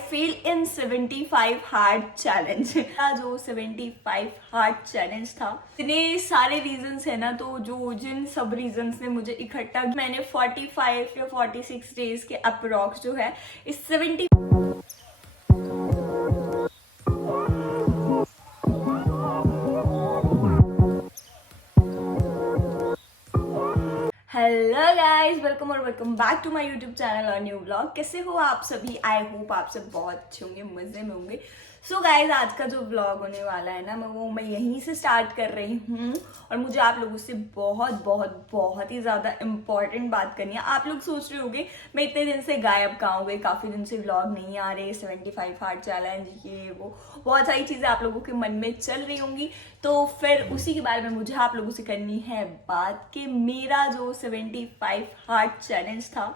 Fail इन 75 hard challenge. जो 75 hard challenge था, इतने सारे रीजंस है ना, तो जो जिन सब रीजंस ने मुझे इकट्ठा, मैंने 45 या 46 डेज के अप्रॉक्स जो है इस 70। हेलो गाइस, वेलकम और welcome back to my YouTube channel और न्यू ब्लॉग। कैसे हो आप सभी? आई होप आप सब बहुत अच्छे होंगे, मजे में होंगे। सो गाइस, आज का जो ब्लॉग होने वाला है ना, मैं यहीं से स्टार्ट कर रही हूँ और मुझे आप लोगों से बहुत बहुत बहुत ही ज़्यादा इम्पॉर्टेंट बात करनी है। आप लोग सोच रहे होंगे मैं इतने दिन से गायब कहाँ हो गई, काफ़ी दिन से ब्लॉग नहीं आ रहे, 75 हार्ड चैलेंज, ये वो बहुत सारी चीज़ें आप लोगों के मन में चल रही होंगी। तो फिर उसी के बारे में मुझे आप लोगों से करनी है बात कि मेरा जो 75 हार्ड चैलेंज था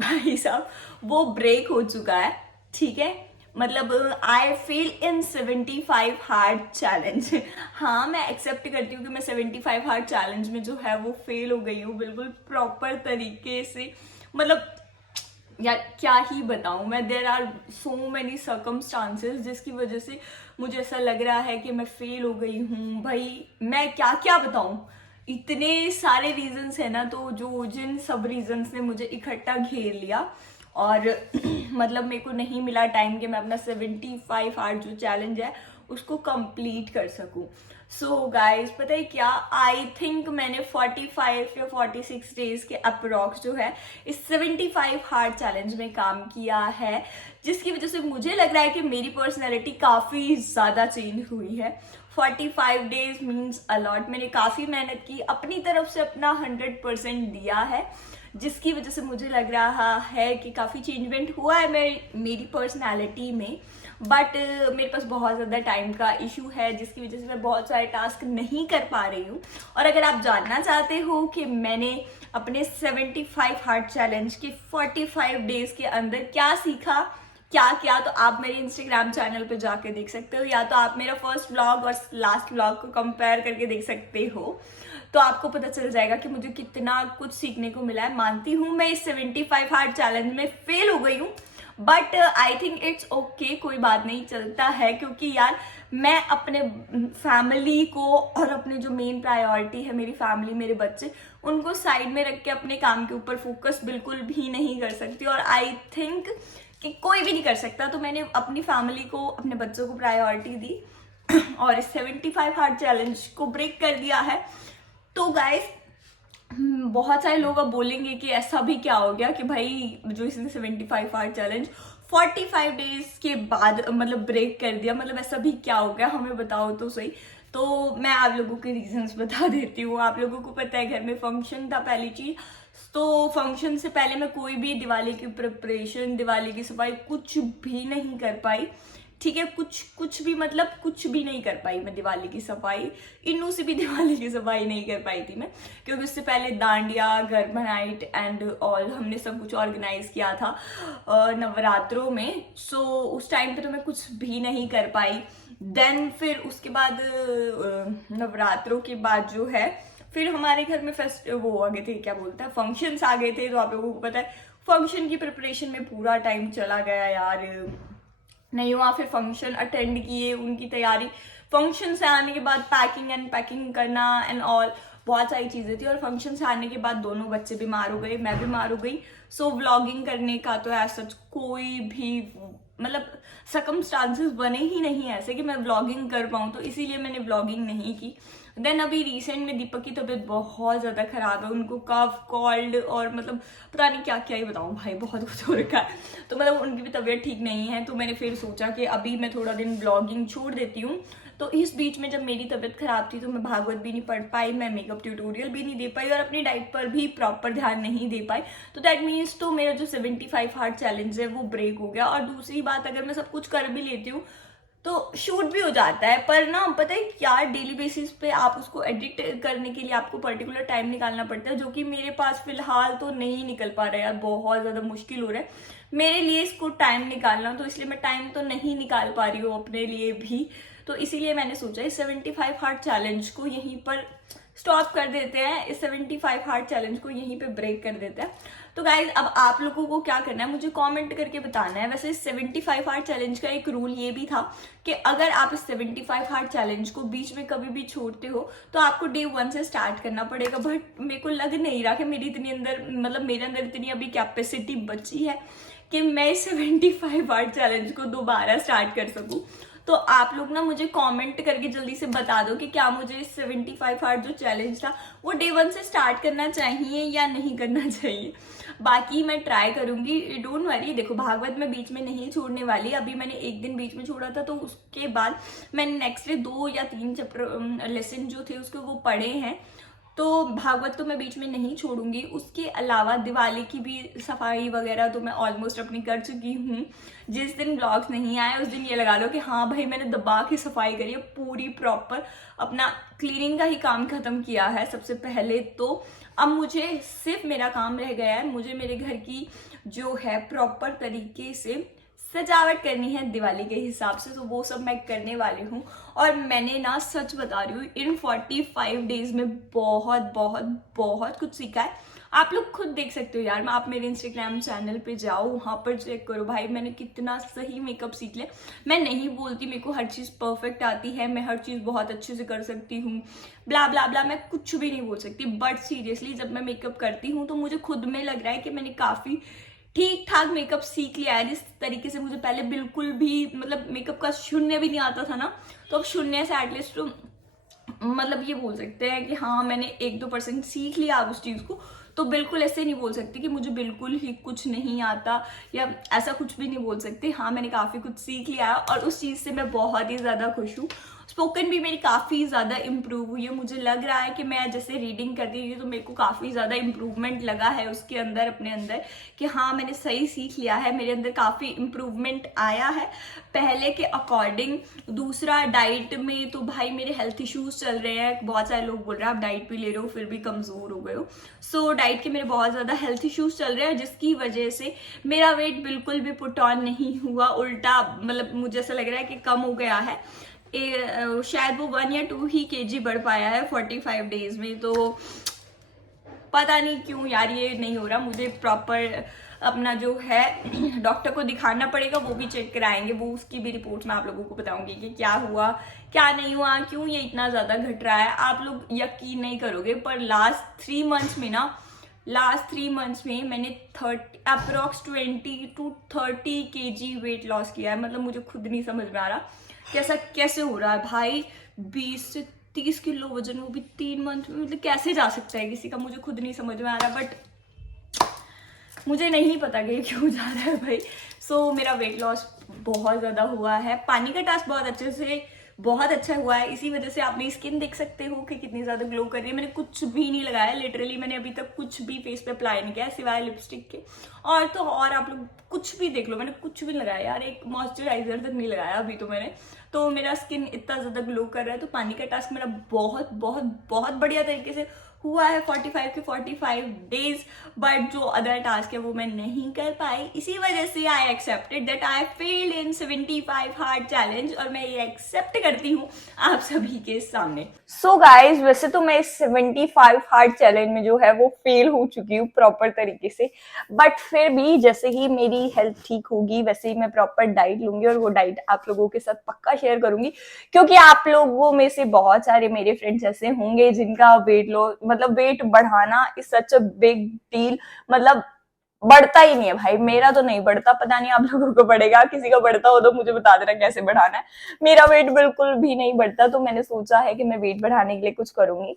भाई साहब, वो ब्रेक हो चुका है। ठीक है, मतलब आई फेल इन 75 हार्ड चैलेंज। हाँ, मैं एक्सेप्ट करती हूँ कि मैं 75 हार्ड चैलेंज में जो है वो फेल हो गई हूँ, बिल्कुल प्रॉपर तरीके से। मतलब यार क्या ही बताऊं मैं, there are so many circumstances जिसकी वजह से मुझे ऐसा लग रहा है कि मैं फेल हो गई हूँ। भाई मैं क्या क्या बताऊं, इतने सारे रीजंस है ना, तो जो जिन सब रीजंस ने मुझे इकट्ठा घेर लिया और मतलब मेरे को नहीं मिला टाइम कि मैं अपना 75 हार्ड जो चैलेंज है उसको कंप्लीट कर सकूं। सो गाइज, पता है क्या, आई थिंक मैंने 45 या 46 डेज के अप्रॉक्स जो है इस 75 हार्ड चैलेंज में काम किया है, जिसकी वजह से मुझे लग रहा है कि मेरी पर्सनैलिटी काफ़ी ज़्यादा चेंज हुई है। 45 डेज मीन्स अलॉट। मैंने काफ़ी मेहनत की, अपनी तरफ से अपना 100% दिया है, जिसकी वजह से मुझे लग रहा है कि काफ़ी चेंजमेंट हुआ है मेरी पर्सनैलिटी में। बट मेरे पास बहुत ज़्यादा टाइम का इशू है, जिसकी वजह से मैं बहुत सारे टास्क नहीं कर पा रही हूँ। और अगर आप जानना चाहते हो कि मैंने अपने 75 हार्ड चैलेंज के 45 डेज के अंदर क्या सीखा, क्या क्या, तो आप मेरे इंस्टाग्राम चैनल पे जाके देख सकते हो, या तो आप मेरा फर्स्ट व्लॉग और लास्ट व्लॉग को कंपेयर करके देख सकते हो। तो आपको पता चल जाएगा कि मुझे कितना कुछ सीखने को मिला है। मानती हूँ मैं इस 75 हार्ड चैलेंज में फेल हो गई हूँ, but I think it's okay, कोई बात नहीं, चलता है। क्योंकि यार मैं अपने फैमिली को और अपने जो मेन प्रायोरिटी है, मेरी फैमिली, मेरे बच्चे, उनको साइड में रख के अपने काम के ऊपर फोकस बिल्कुल भी नहीं कर सकती, और आई थिंक कि कोई भी नहीं कर सकता। तो मैंने अपनी फैमिली को, अपने बच्चों को प्रायोरिटी दी और इस 75 हार्ड चैलेंज को ब्रेक कर दिया है। तो गाइस, बहुत सारे लोग अब बोलेंगे कि ऐसा भी क्या हो गया कि भाई जो इसने 75 हार्ड चैलेंज 45 डेज के बाद मतलब ब्रेक कर दिया, मतलब ऐसा भी क्या हो गया, हमें बताओ तो सही। तो मैं आप लोगों के रीजंस बता देती हूँ। आप लोगों को पता है, घर में फंक्शन था पहली चीज, तो फंक्शन से पहले मैं कोई भी दिवाली की प्रिपरेशन, दिवाली की सफाई कुछ भी नहीं कर पाई। ठीक है, कुछ भी, मतलब कुछ भी नहीं कर पाई मैं दिवाली की सफाई। इन्नू से भी दिवाली की सफाई नहीं कर पाई थी मैं, क्योंकि उससे पहले dandiya, garba night and all हमने सब कुछ ऑर्गेनाइज किया था नवरात्रों में। सो उस टाइम पे तो मैं कुछ भी नहीं कर पाई। देन फिर उसके बाद नवरात्रों के बाद जो है फिर हमारे घर में वो आ गए थे, क्या बोलते हैं, फंक्शंस आ गए थे। तो आप लोगों को पता है फंक्शन की प्रिपरेशन में पूरा टाइम चला गया यार, नहीं हुआ। फिर फंक्शन अटेंड किए, उनकी तैयारी, फंक्शन से आने के बाद पैकिंग एंड पैकिंग करना एंड ऑल, बहुत सारी चीजें थी। और फंक्शन से आने के बाद दोनों बच्चे बीमार हो गए, मैं बीमार हो गई। सो व्लॉगिंग करने का तो ऐसा सच कोई भी मतलब सर्कमस्टांसेस बने ही नहीं ऐसे कि मैं व्लॉगिंग कर पाऊँ, तो इसीलिए मैंने व्लॉगिंग नहीं की। देन अभी रिसेंट में दीपक की तबीयत बहुत ज़्यादा ख़राब है, उनको कफ, कॉल्ड और मतलब पता नहीं क्या क्या ही बताऊँ भाई, बहुत कुछ हो रखा है। तो मतलब उनकी भी तबीयत ठीक नहीं है। तो मैंने फिर सोचा कि अभी मैं थोड़ा दिन व्लॉगिंग छोड़ देती हूँ। तो इस बीच में जब मेरी तबीयत खराब थी तो मैं भागवत भी नहीं पढ़ पाई, मैं मेकअप ट्यूटोरियल भी नहीं दे पाई और अपनी डाइट पर भी प्रॉपर ध्यान नहीं दे पाई। तो दैट मीन्स तो मेरा जो 75 हार्ड चैलेंज है वो ब्रेक हो गया। और दूसरी बात, अगर मैं सब कुछ कर भी लेती हूँ तो शूट भी हो जाता है, पर ना पता है क्या, डेली बेसिस पे आप उसको एडिट करने के लिए आपको पर्टिकुलर टाइम निकालना पड़ता है, जो कि मेरे पास फिलहाल तो नहीं निकल पा रहा है यार, बहुत ज़्यादा मुश्किल हो रहा है मेरे लिए इसको टाइम निकालना। तो इसलिए मैं टाइम तो नहीं निकाल पा रही हूँ अपने लिए भी। तो इसीलिए मैंने सोचा इस 75 हार्ड चैलेंज को यहीं पर स्टॉप कर देते हैं, इस 75 हार्ट चैलेंज को यहीं पे ब्रेक कर देते हैं। तो गाइज अब आप लोगों को क्या करना है, मुझे कमेंट करके बताना है। वैसे 75 हार्ट चैलेंज का एक रूल ये भी था कि अगर आप इस 75 हार्ट चैलेंज को बीच में कभी भी छोड़ते हो तो आपको डे 1 से स्टार्ट करना पड़ेगा। बट मेरे को लग नहीं रहा कि मेरी इतनी अंदर मतलब मेरे अंदर इतनी अभी कैपेसिटी बची है कि मैं 75 हार्ट चैलेंज को दोबारा स्टार्ट कर सकूं। तो आप लोग ना मुझे कमेंट करके जल्दी से बता दो कि क्या मुझे 75 हार्ट जो चैलेंज था वो डे 1 से स्टार्ट करना चाहिए या नहीं करना चाहिए। बाकी मैं ट्राई करूंगी, डोंट वरी। देखो भागवत में बीच में नहीं छोड़ने वाली, अभी मैंने एक दिन बीच में छोड़ा था तो उसके बाद मैंने नेक्स्ट डे 2 या 3 चैप्टर लेसन जो थे उसके वो पढ़े हैं। तो भागवत तो मैं बीच में नहीं छोड़ूंगी। उसके अलावा दिवाली की भी सफाई वगैरह तो मैं ऑलमोस्ट अपनी कर चुकी हूँ। जिस दिन ब्लॉग्स नहीं आए उस दिन ये लगा लो कि हाँ भाई मैंने दबा के सफाई करी है, पूरी प्रॉपर अपना क्लीनिंग का ही काम खत्म किया है सबसे पहले। तो अब मुझे सिर्फ मेरा काम रह गया है, मुझे मेरे घर की जो है प्रॉपर तरीके से सजावट करनी है दिवाली के हिसाब से, तो वो सब मैं करने वाली हूँ। और मैंने ना सच बता रही हूँ इन 45 डेज में बहुत बहुत बहुत कुछ सीखा है। आप लोग खुद देख सकते हो यार, मैं आप मेरे इंस्टाग्राम चैनल पे जाओ, वहाँ पर चेक करो भाई मैंने कितना सही मेकअप सीख लिया। मैं नहीं बोलती मेरे को हर चीज़ परफेक्ट आती है, मैं हर चीज़ बहुत अच्छे से कर सकती हूँ, ब्ला ब्ला ब्ला, मैं कुछ भी नहीं बोल सकती। बट सीरियसली जब मैं मेकअप करती हूँ तो मुझे खुद में लग रहा है कि मैंने काफ़ी ठीक ठाक मेकअप सीख लिया है। जिस तरीके से मुझे पहले बिल्कुल भी मतलब मेकअप का शून्य भी नहीं आता था ना, तो अब शून्य से एटलीस्ट तो मतलब ये बोल सकते हैं कि हाँ मैंने 1-2% सीख लिया उस चीज़ को। तो बिल्कुल ऐसे नहीं बोल सकती कि मुझे बिल्कुल ही कुछ नहीं आता या ऐसा कुछ भी नहीं बोल सकती। हाँ मैंने काफ़ी कुछ सीख लिया है और उस चीज़ से मैं बहुत ही ज़्यादा खुश हूँ। स्पोकन भी मेरी काफ़ी ज़्यादा इम्प्रूव हुई है। मुझे लग रहा है कि मैं जैसे रीडिंग करती थी तो मेरे को काफ़ी ज़्यादा इम्प्रूवमेंट लगा है उसके अंदर, अपने अंदर, कि हाँ मैंने सही सीख लिया है, मेरे अंदर काफ़ी इम्प्रूवमेंट आया है पहले के अकॉर्डिंग। दूसरा डाइट में तो भाई मेरे हेल्थ इश्यूज चल रहे हैं, बहुत सारे लोग बोल रहे हैं आप डाइट भी ले रहे हो फिर भी कमज़ोर हो गए हो। सो डाइट के मेरे बहुत ज़्यादा हेल्थ इश्यूज चल रहे हैं जिसकी वजह से मेरा वेट बिल्कुल भी पुट ऑन नहीं हुआ, उल्टा मतलब मुझे ऐसा लग रहा है कि कम हो गया है। शायद वो 1 या 2 ही kg बढ़ पाया है 45 डेज में। तो पता नहीं क्यों यार ये नहीं हो रहा, मुझे प्रॉपर अपना जो है डॉक्टर को दिखाना पड़ेगा, वो भी चेक कराएंगे, वो उसकी भी रिपोर्ट मैं आप लोगों को बताऊंगी कि क्या हुआ क्या नहीं हुआ, क्यों ये इतना ज़्यादा घट रहा है। आप लोग यकीन नहीं करोगे पर लास्ट 3 मंथ्स में मैंने अप्रॉक्स 20-30 kg वेट लॉस किया है। मतलब मुझे खुद नहीं समझ में आ रहा कैसा कैसे हो रहा है भाई। 20 से 30 किलो वजन, वो भी 3 मंथ में, मतलब कैसे जा सकता है किसी का, मुझे खुद नहीं समझ में आ रहा। बट मुझे नहीं पता कि क्यों जा रहा है भाई। सो मेरा वेट लॉस बहुत ज़्यादा हुआ है। पानी का टास्क बहुत अच्छा हुआ है, इसी वजह से आप मेरी स्किन देख सकते हो कि कितनी ज़्यादा ग्लो कर रही है। मैंने कुछ भी नहीं लगाया, लिटरली मैंने अभी तक कुछ भी फेस पे अप्लाई नहीं किया सिवाय लिपस्टिक के। और तो और आप लोग कुछ भी देख लो, मैंने कुछ भी लगाया यार, एक मॉइस्चराइजर तक नहीं लगाया अभी तो मैंने। तो मेरा स्किन इतना ज़्यादा ग्लो कर रहा है। तो पानी का टास्क मेरा बहुत बहुत बहुत बढ़िया तरीके से हुआ है 45 के 45 डेज। बट जो अदर टास्क है वो मैं नहीं कर पाई, इसी वजह से I accepted that I failed in 75 hard challenge, और मैं ये एक्सेप्ट करती हूँ आप सभी के सामने। सो गाइज वैसे तो मैं इस 75 हार्ड चैलेंज में जो है वो फेल हो चुकी हूँ प्रॉपर तरीके से। बट फिर भी जैसे ही मेरी हेल्थ ठीक होगी वैसे ही मैं प्रॉपर डाइट लूंगी, और वो डाइट आप लोगों के साथ पक्का शेयर करूंगी, क्योंकि आप लोगों में से बहुत सारे मेरे फ्रेंड्स ऐसे होंगे जिनका वेट लॉस मतलब वेट बढ़ाना is such a big deal. मतलब बढ़ता ही नहीं है भाई, मेरा तो नहीं बढ़ता, पता नहीं आप लोगों को बढ़ेगा, किसी का बढ़ता हो तो मुझे बता देना कैसे बढ़ाना है। मेरा वेट बिल्कुल भी नहीं बढ़ता, तो मैंने सोचा है कि मैं वेट बढ़ाने के लिए कुछ करूंगी।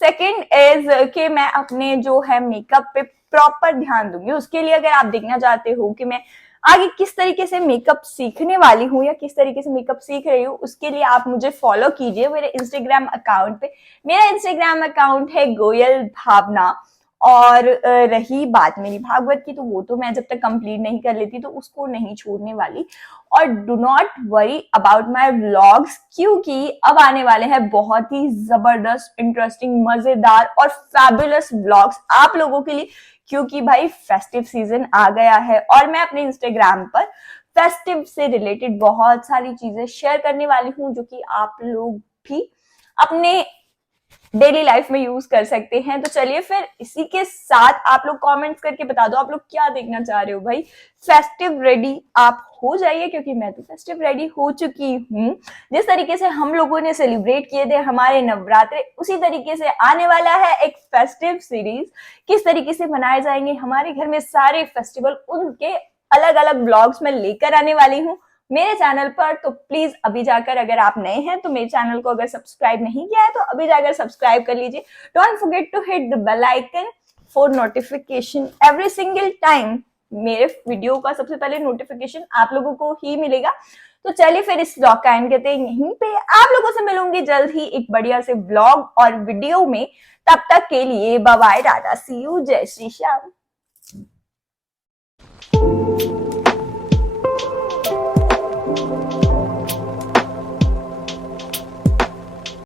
सेकेंड इज कि मैं अपने जो है मेकअप पे प्रॉपर ध्यान दूंगी। उसके लिए अगर आप देखना चाहते हो कि मैं आगे किस तरीके से मेकअप सीखने वाली हूँ या किस तरीके से मेकअप सीख रही हूँ, उसके लिए आप मुझे फॉलो कीजिए मेरे इंस्टाग्राम अकाउंट पे। मेरा इंस्टाग्राम अकाउंट है गोयल भावना। और रही बात मेरी भागवत की, तो वो तो मैं जब तक कंप्लीट नहीं कर लेती तो उसको नहीं छोड़ने वाली। और do not worry about my vlogs, क्योंकि अब आने वाले हैं बहुत ही जबरदस्त, इंटरेस्टिंग, मजेदार और फैबुलस व्लॉग्स आप लोगों के लिए, क्योंकि भाई फेस्टिव सीजन आ गया है और मैं अपने इंस्टाग्राम पर फेस्टिव से रिलेटेड बहुत सारी चीजें शेयर करने वाली हूँ, जो कि आप लोग भी अपने डेली लाइफ में यूज कर सकते हैं। तो चलिए फिर इसी के साथ आप लोग कमेंट्स करके बता दो आप लोग क्या देखना चाह रहे हो भाई। फेस्टिव रेडी आप हो जाइए, क्योंकि मैं तो फेस्टिव रेडी हो चुकी हूँ। जिस तरीके से हम लोगों ने सेलिब्रेट किए थे हमारे नवरात्रे, उसी तरीके से आने वाला है एक फेस्टिव सीरीज। किस तरीके से मनाए जाएंगे हमारे घर में सारे फेस्टिवल, उनके अलग अलग ब्लॉग्स में लेकर आने वाली हूँ मेरे चैनल पर। तो प्लीज अभी जाकर, अगर आप नए हैं तो मेरे चैनल को अगर सब्सक्राइब नहीं किया है तो अभी जाकर सब्सक्राइब कर लीजिए। Don't forget to hit the bell icon for notification every single time. मेरे वीडियो का सबसे पहले नोटिफिकेशन आप लोगों को ही मिलेगा। तो चलिए फिर इस ब्लॉग का एंड करते हैं यहीं पे। आप लोगों से मिलूंगी जल्द ही एक बढ़िया से ब्लॉग और वीडियो में। तब तक के लिए bye bye, tata, see you, जय श्री श्याम।